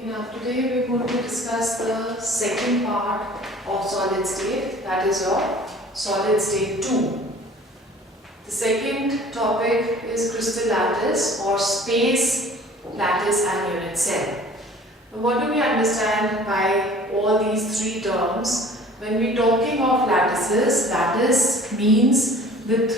Today we're going to discuss the second part of solid state, that is your solid state 2. The second topic is crystal lattice or space, lattice and unit cell. Now, what do we understand by all these three terms? When we're talking of lattices, lattice means the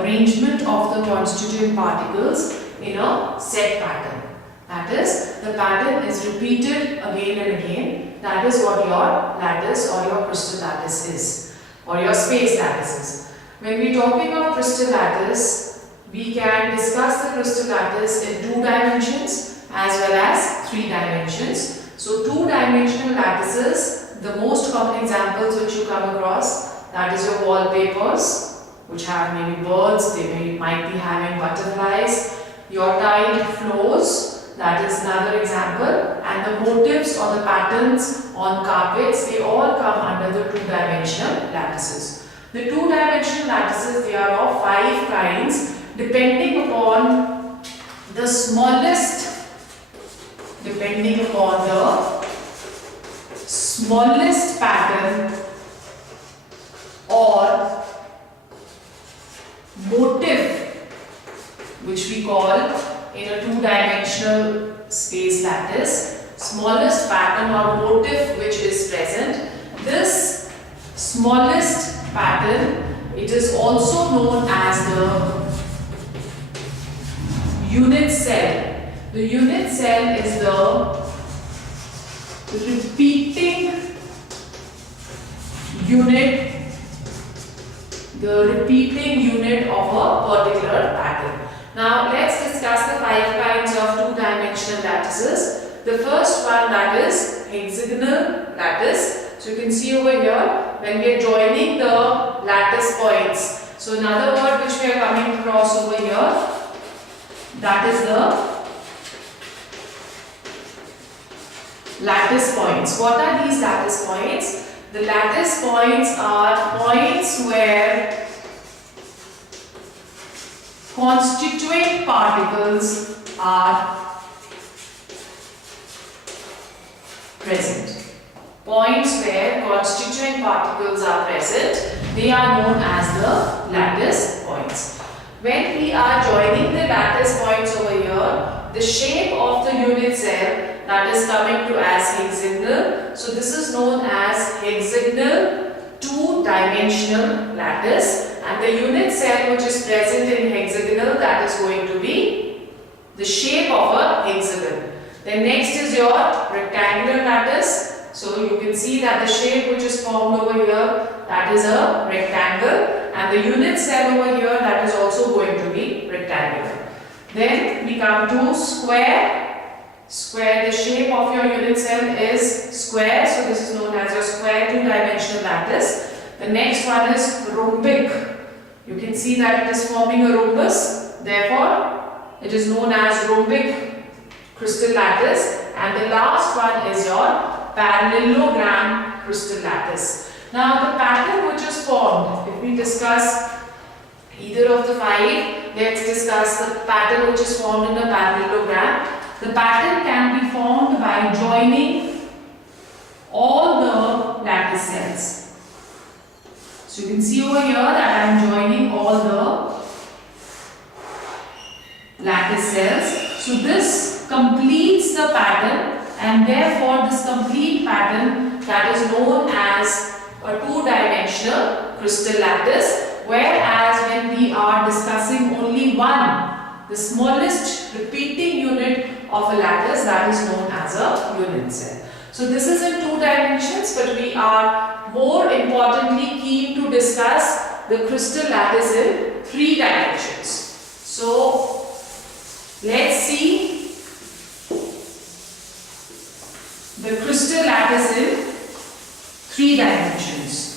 arrangement of the constituent particles in a set pattern. That is, the pattern is repeated again and again. That is what your lattice or your crystal lattice is, or your space lattice is. When we are talking of crystal lattice, we can discuss the crystal lattice in 2 dimensions as well as 3 dimensions. So 2-dimensional lattices, the most common examples which you come across, that is your wallpapers, which have maybe birds, they might be having butterflies, your tiled floors, that is another example, and the motifs or the patterns on carpets, they all come under the 2-dimensional lattices. The 2-dimensional lattices, they are of 5 kinds depending upon the smallest pattern or motif, which we call in a 2-dimensional space lattice, smallest pattern or motif which is present. This smallest pattern, it is also known as the unit cell. The unit cell is the repeating unit of a particular pattern. Now let's discuss the 5 kinds of 2-dimensional lattices. The first one, that is hexagonal lattice. So you can see over here when we are joining the lattice points. So another word which we are coming across over here, that is the lattice points. What are these lattice points? The lattice points are points where constituent particles are present. Points where constituent particles are present, they are known as the lattice points. When we are joining the lattice points over here, the shape of the unit cell, that is coming to as hexagonal. So this is known as hexagonal 2-dimensional lattice. And the unit cell which is present in hexagonal, that is going to be the shape of a hexagon. Then next is your rectangular lattice. So you can see that the shape which is formed over here, that is a rectangle, and the unit cell over here, that is also going to be rectangular. Then we come to square. Square, the shape of your unit cell is square, so this is known as your square 2-dimensional lattice. The next one is rhombic. You can see that it is forming a rhombus, therefore it is known as rhombic crystal lattice. And the last one is your parallelogram crystal lattice. Now the pattern which is formed, if we discuss either of the 5, let's discuss the pattern which is formed in a parallelogram. The pattern can be formed by joining all the lattice cells. So you can see over here that I am joining all the lattice cells. So this completes the pattern, and therefore this complete pattern, that is known as a 2-dimensional crystal lattice. Whereas when we are discussing only one, the smallest repeating unit of a lattice, that is known as a unit cell. So this is in 2 dimensions, but we are more importantly keen to discuss the crystal lattice in 3 dimensions. So let's see the crystal lattice in 3 dimensions.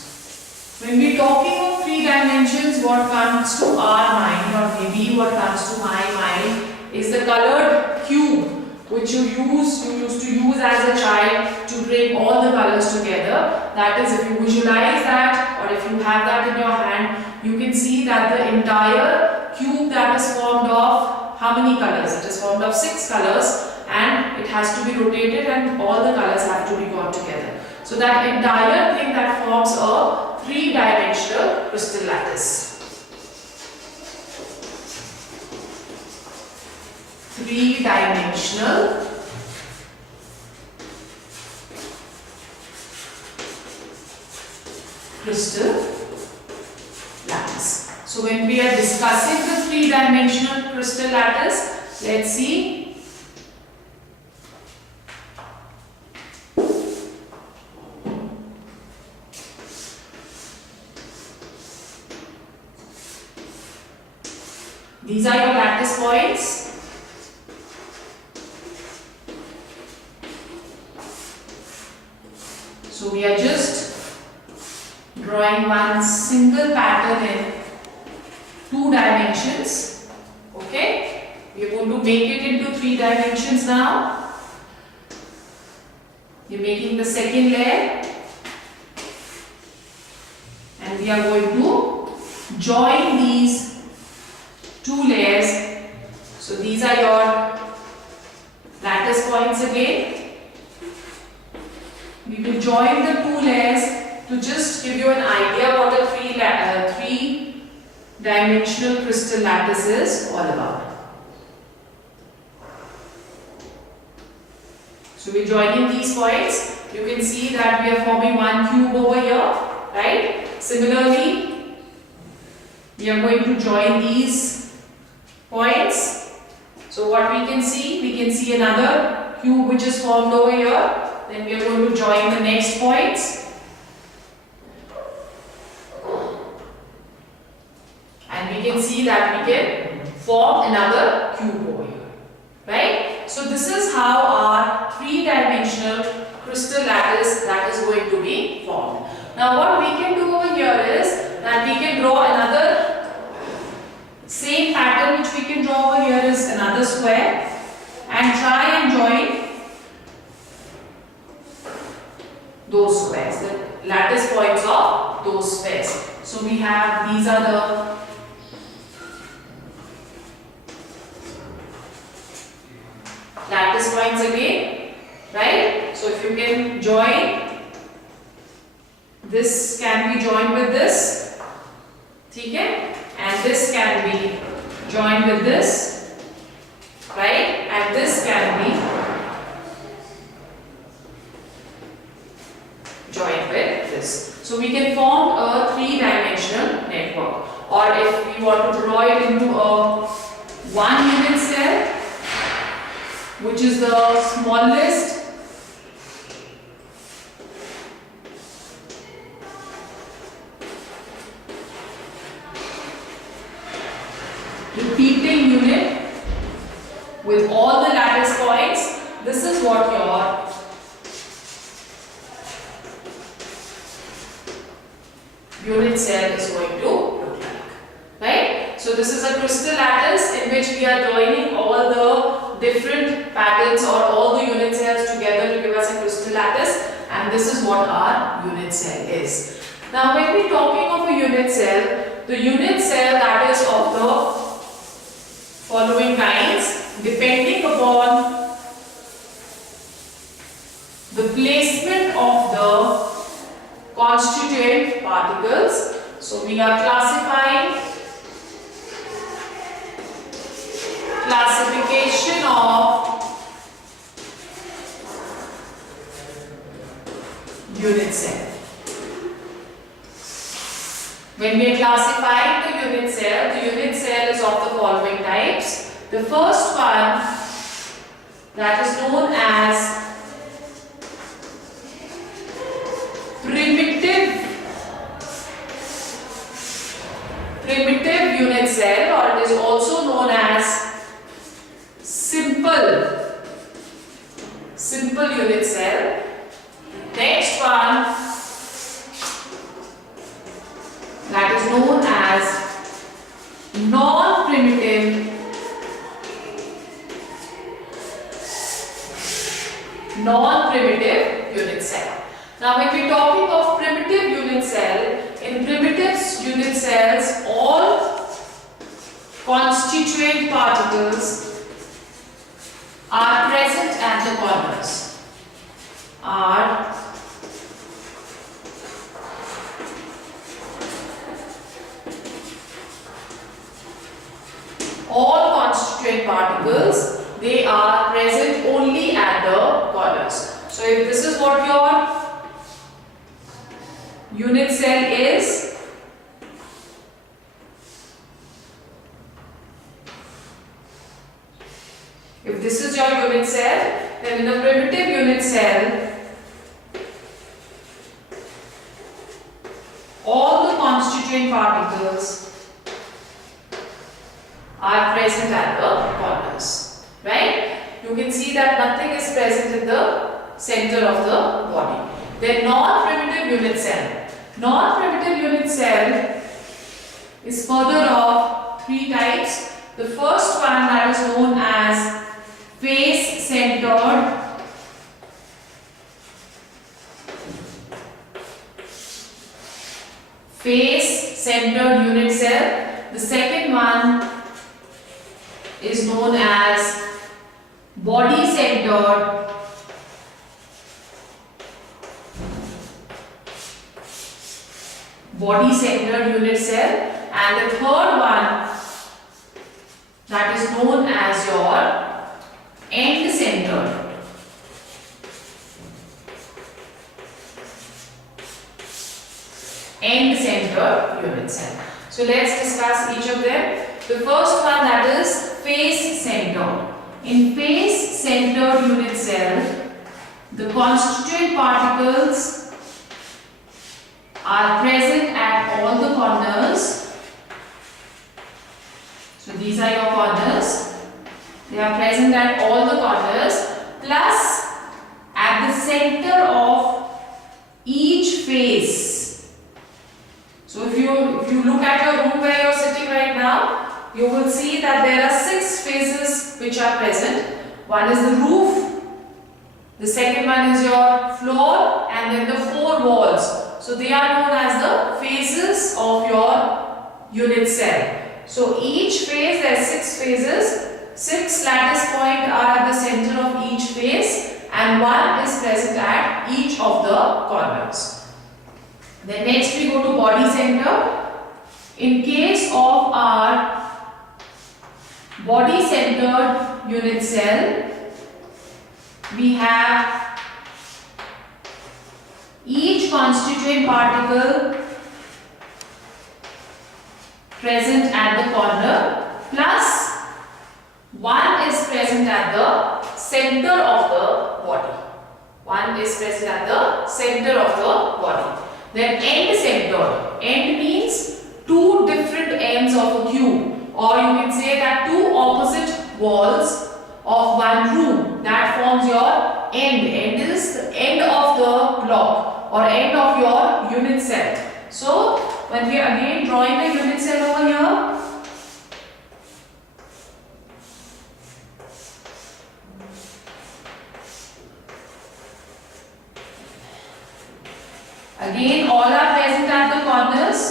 When we are talking of 3 dimensions, what comes to our mind, or maybe what comes to my mind, is the colored cube which you used to use as a child to bring all the colors together. That is, if you visualize that, or if you have that in your hand, you can see that the entire cube that is formed of how many colors? It is formed of 6 colors, and and it has to be rotated and all the colors have to be got together. So that entire thing that forms a three-dimensional crystal lattice. Three-dimensional crystal lattice. So when we are discussing the three-dimensional crystal lattice, let's see. These are your lattice points. So we are just drawing one single pattern in 2 dimensions. Okay, we are going to make it into 3 dimensions now. We are making the second layer, and we are going to join these 2 layers. So these are your lattice points again. We will join the 2 layers to just give you an idea what a three-dimensional crystal lattice is all about. So we are joining these points. You can see that we are forming one cube over here, right? Similarly, we are going to join these points. So what we can see another cube which is formed over here. Then we are going to join the next points. And we can see that we can form another cube over here. Right? So this is how our three-dimensional crystal lattice that is going to be formed. Now what we can do over here is that we can draw another same pattern which we can draw over here is another square and try and join those squares, the lattice points of those squares. So we have, these are the lattice points again, right? So if you can join, this can be joined with this, okay? And this can be joined with this, right? And this can be joined with this. So we can form a three-dimensional network. Or if we want to draw it into a one unit cell, which is the smallest repeating unit with all the lattice points, this is what your unit cell is going to look like, right? So this is a crystal lattice in which we are joining all the different patterns or all the unit cells together to give us a crystal lattice, and this is what our unit cell is. Now when we are talking of a unit cell, the unit cell that is of the following kinds, depending upon the placement of the constituent particles. So we are classification of unit cell. When we are classifying the unit cell is of the following types. The first one, that is known as primitive unit cell, or it is also known as simple unit cell. Next one, that is known as non-primitive unit cell. Now when we are talking of primitive unit cell, in primitive unit cells all constituent particles are present and at the corners are all constituent particles, they are present only at the corners. So if this is what your unit cell is, if this is your unit cell, then in a primitive unit cell, all the constituent particles are present at the corners, right? You can see that nothing is present in the center of the body. Then non-primitive unit cell. Non-primitive unit cell is further of three types. The first one that is known as face-centered unit cell. The second one is known as body-centered unit cell, and the third one that is known as your end-centered unit cell. So let's discuss each of them. The first one, that is face-centered. In face-centered unit cell, the constituent particles are present at all the corners. So these are your corners. They are present at all the corners, plus at the center of each face. So if you look at your room where you are sitting right now, you will see that there are 6 phases which are present. One is the roof, the second one is your floor, and then the 4 walls. So they are known as the phases of your unit cell. So each phase, there are 6 phases. 6 lattice points are at the center of each phase, and 1 is present at each of the corners. Then next we go to body center. In case of our body centered unit cell, we have each constituent particle present at the corner, plus 1 is present at the center of the body. 1 is present at the center of the body. Then end-centered. End means 2 different ends of a cube, or you can say that 2 opposite walls of one room. That forms your end. End is the end of the block or end of your unit cell. So when we are again drawing the unit cell over here, again all are present at the corners.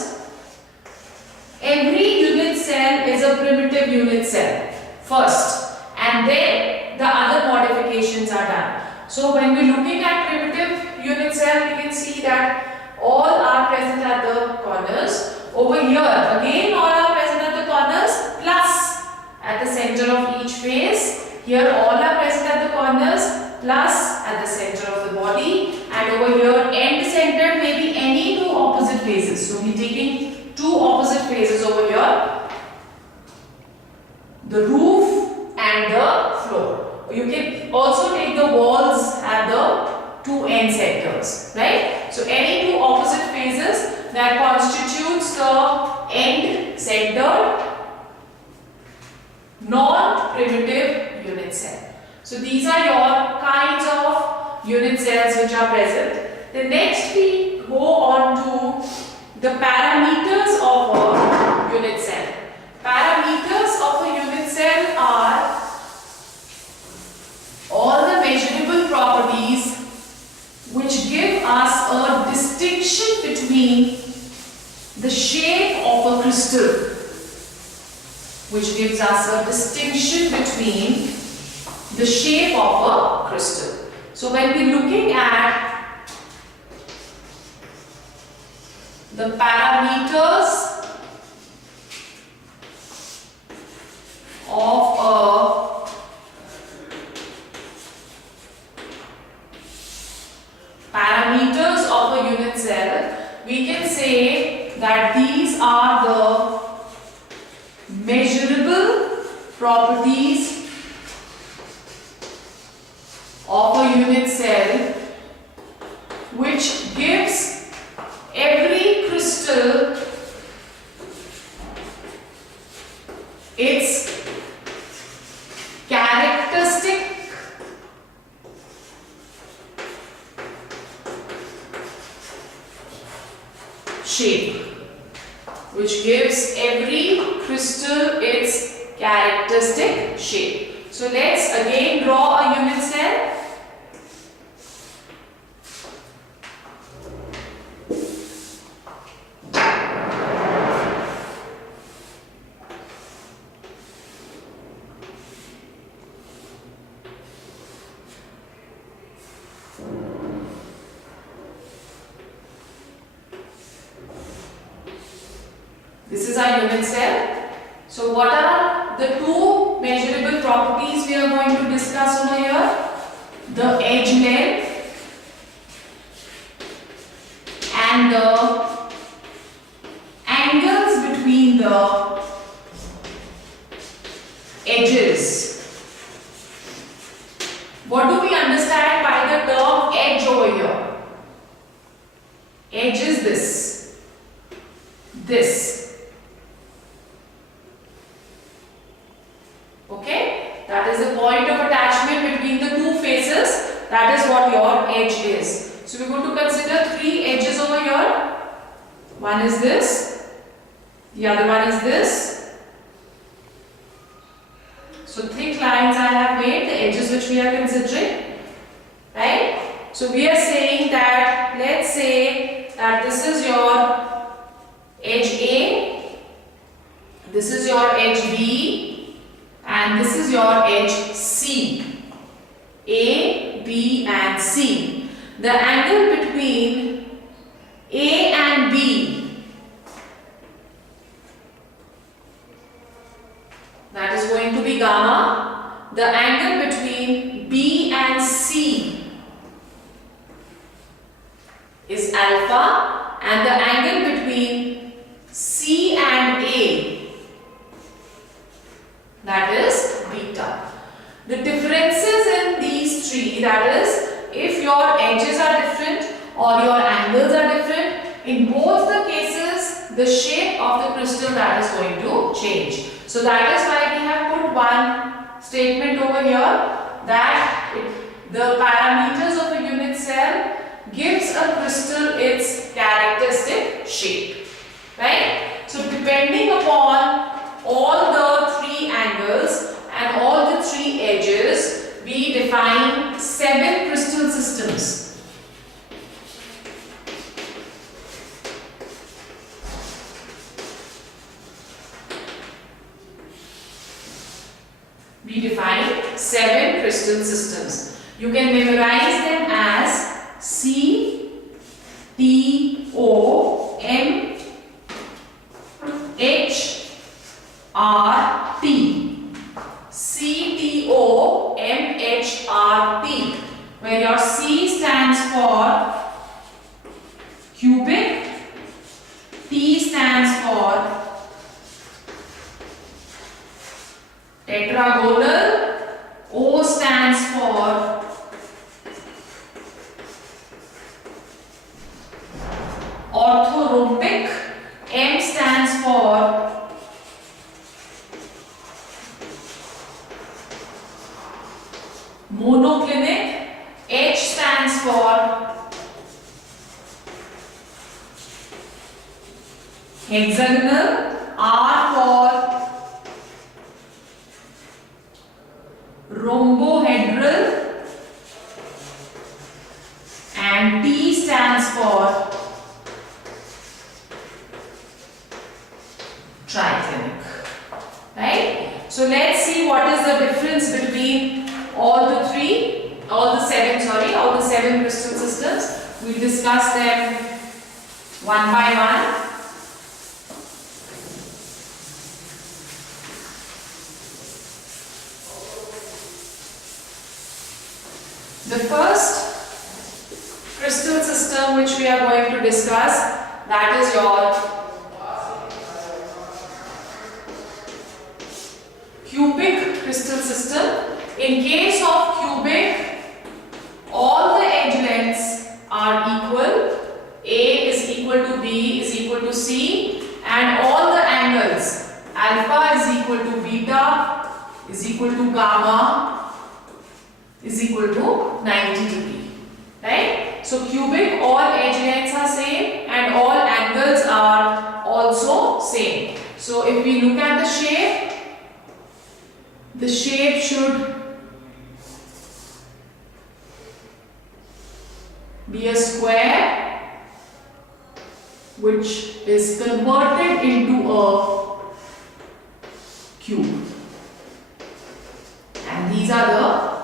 Every unit cell is a primitive unit cell first, and then the other modifications are done. So when we are looking at primitive unit cell, we can see that all are present at the corners. Over here again all are present at the corners, plus at the center of each face. Here all are present at the corners, plus at the center of the body, and over here end-centered may be any 2 opposite phases. So we are taking 2 opposite phases over here, the roof and the floor. You can also take the walls at the 2 end centers, right? So any 2 opposite phases that constitutes the end-centered non-primitive unit cell. So these are your kinds of unit cells which are present. The next we go on to the parameters of a unit cell. Parameters of a unit cell are all the measurable properties which give us a distinction between the shape of a crystal, which gives us a distinction between the shape of a crystal. So when we're looking at the parameters of a unit cell, we can say that these are the measurable properties of a unit cell, which gives every crystal its characteristic shape, which gives every crystal its characteristic shape. So let's again draw a unit cell. This is our unit cell. So what are the two measurable properties we are going to discuss over here? The edge length and the angles between the edges. What do we understand by the term edge over here? Edge is this. Okay, that is the point of attachment between the two faces. That is what your edge is. So we are going to consider three edges over here. One is this, the other one is this. So thick lines I have made, the edges which we are considering, right? So we are saying that, let's say that this is your edge A, this is your edge B, and this is your edge C. A, B and C. The angle between A and B, that is going to be gamma. The angle between B and C is alpha, and the angle between C and A, that is beta. The differences in these three, that is, if your edges are different or your angles are different, in both the cases the shape of the crystal that is going to change. So that is why we have put one statement over here that the parameters of a unit cell gives a crystal its characteristic shape, right? So depending upon all the three angles and all the three edges, we define 7 crystal systems. We define 7 crystal systems. You can memorize them as C, T, O, M, H, R, T. C, T, O, M, H, R, T. Where your C stands for cubic, T stands for tetragonal, O stands for orthorhombic, M stands for monoclinic, H stands for hexagonal, R for rhombohedral, and T stands for triclinic, right? So let's see what is the difference between all the seven crystal systems. We'll discuss them one by one. The first crystal system which we are going to discuss, that is your cubic crystal system. In case of cubic, all the edge lengths are equal. A is equal to B is equal to C, and all the angles, alpha is equal to beta is equal to gamma is equal to 90 degree. Right? So cubic, all edge lengths are same and all angles are also same. So if we look at the shape should be a square which is converted into a cube, and these are the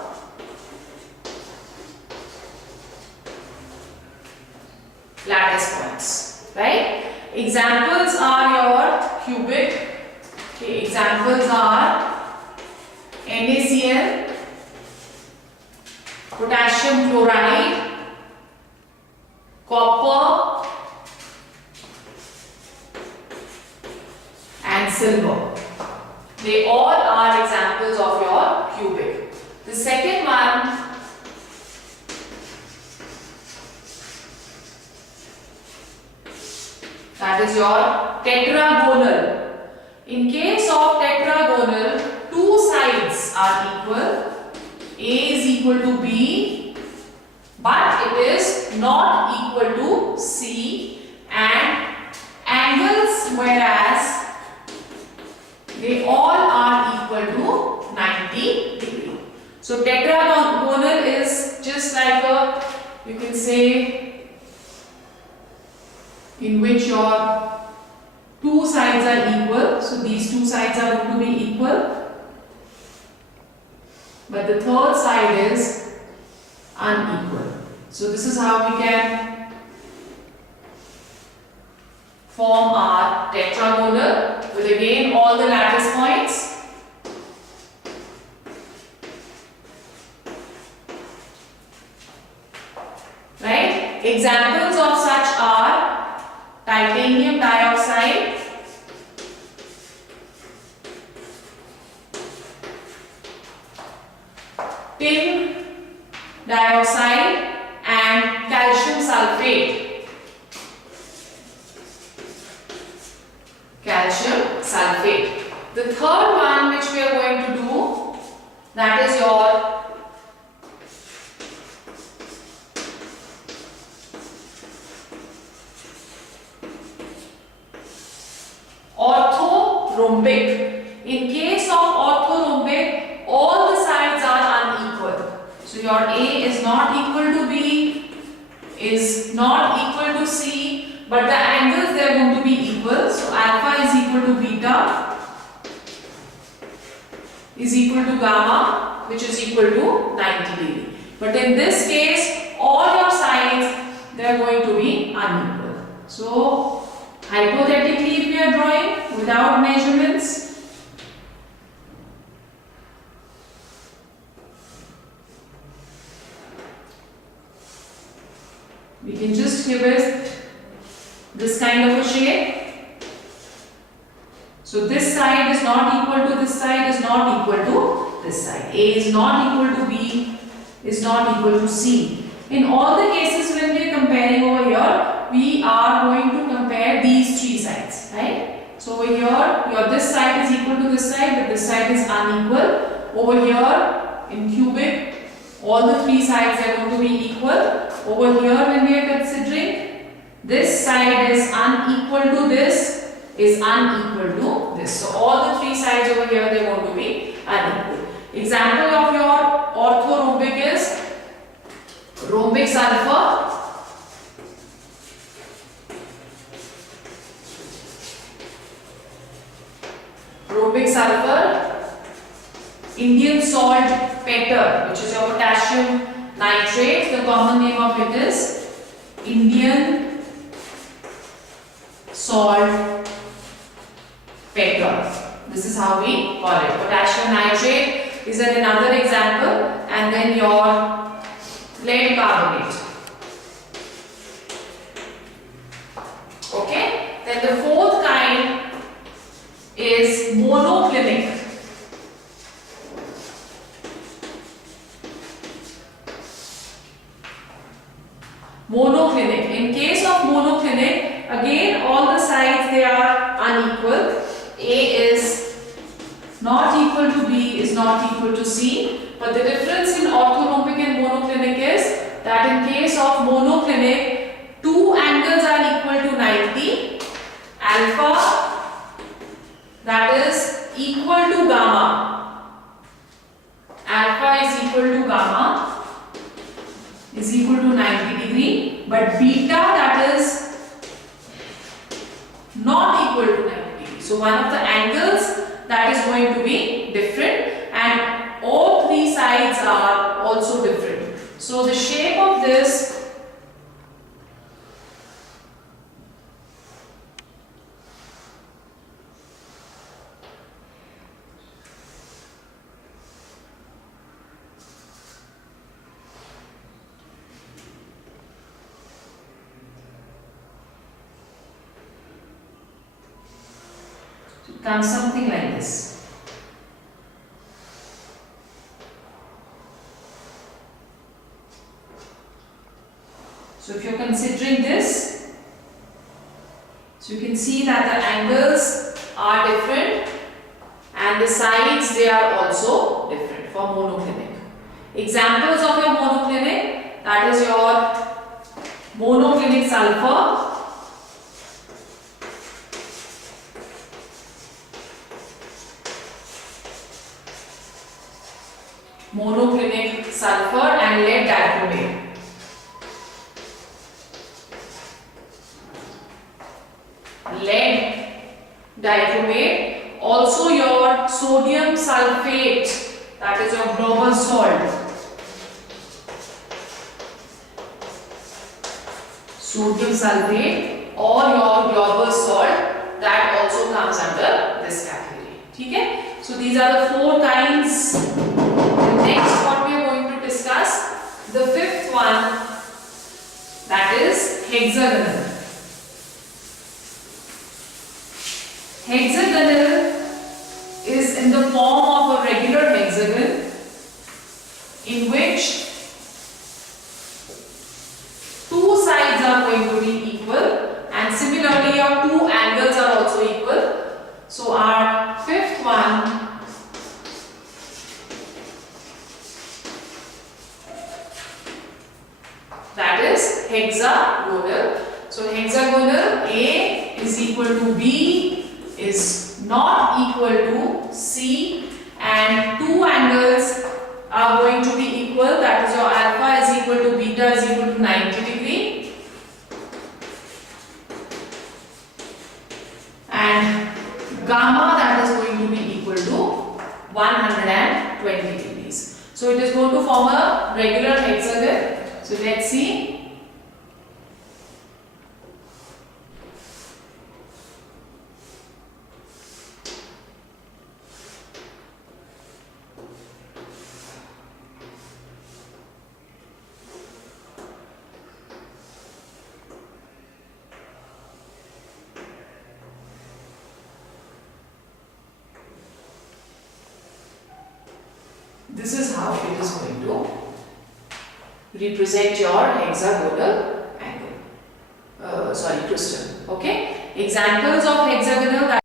lattice points, right? Examples are your cubic. Okay, examples are NaCl, potassium chloride, copper and silver. They all are examples of your cubic. The second one, that is your tetragonal. In case of tetragonal, two sides are equal. A is equal to B, but it is not equal to C, and angles, whereas they all are equal to 90 degree. So tetragonal is just like a, you can say, in which your two sides are equal. So these two sides are going to be equal, but the third side is unequal. So this is how we can form our tetragonal with again all the lattice points. Right? Examples of such are titanium dioxide, tin dioxide and calcium sulfate. Calcium sulfate. The third one which we are going to do, that is your orthorhombic. In case of orthorhombic, all the sides are unequal. So your A is not equal to B, is not equal to C, but the angles they are going to be equal. So alpha is equal to beta is equal to gamma, which is equal to 90 degree. But in this case, all your sides they are going to be unequal. So hypothetically, if we are drawing without measurements, we can just give it this kind of a shape. So this side is not equal to this side, is not equal to this side. A is not equal to B, is not equal to C. In all the cases when we are comparing over here, we are going to compare these three sides, right? So over here, your this side is equal to this side, but this side is unequal. Over here, in cubic, all the three sides are going to be equal. Over here, when we are considering, this side is unequal to this, is unequal to this. So all the three sides over here, they are going to be unequal. Example of your orthorhombic is rhombic sulfur, rhombic sulfur, Indian salt petter, which is your potassium nitrate. The common name of it is Indian salt petter. This is how we call it. Potassium nitrate is another example, and then your lead carbonate. Okay. Then the fourth kind is monoclinic. Monoclinic. In case of monoclinic, again all the sides they are unequal. A is not equal to B is not equal to C. But the difference in orthorhombic and monoclinic is that in case of monoclinic, two angles are equal to 90. Alpha, that is equal to gamma. Alpha is equal to gamma is equal to 90 degree, but beta, that is not equal to 90 degree. So one of the angles that is going to be different, and all three sides are also different. So the shape of this comes something like this. So if you're considering this, so you can see that the angles are different and the sides they are also different for monoclinic. Examples of your monoclinic, that is your monoclinic sulfur, monoclinic sulfur and lead dichromate. Lead dichromate, also your sodium sulfate, that is your global salt. Sodium sulfate or your global salt, that also comes under this category. Okay? So these are the four kinds. Next, what we are going to discuss, the fifth one, that is hexagonal. Hexagonal is in the form of a regular hexagon in which two sides are going to be equal, and similarly your two angles are also equal. So our fifth one, that is hexagonal. So hexagonal, A is equal to B is not equal to C, and two angles are going to be equal, that is your alpha is equal to beta is equal to 90 degree, and gamma, that is going to be equal to 120 degrees. So it is going to form a regular hexagon. So let's see. This is how it is going to represent your hexagonal angle. Crystal. Okay. Examples of hexagonal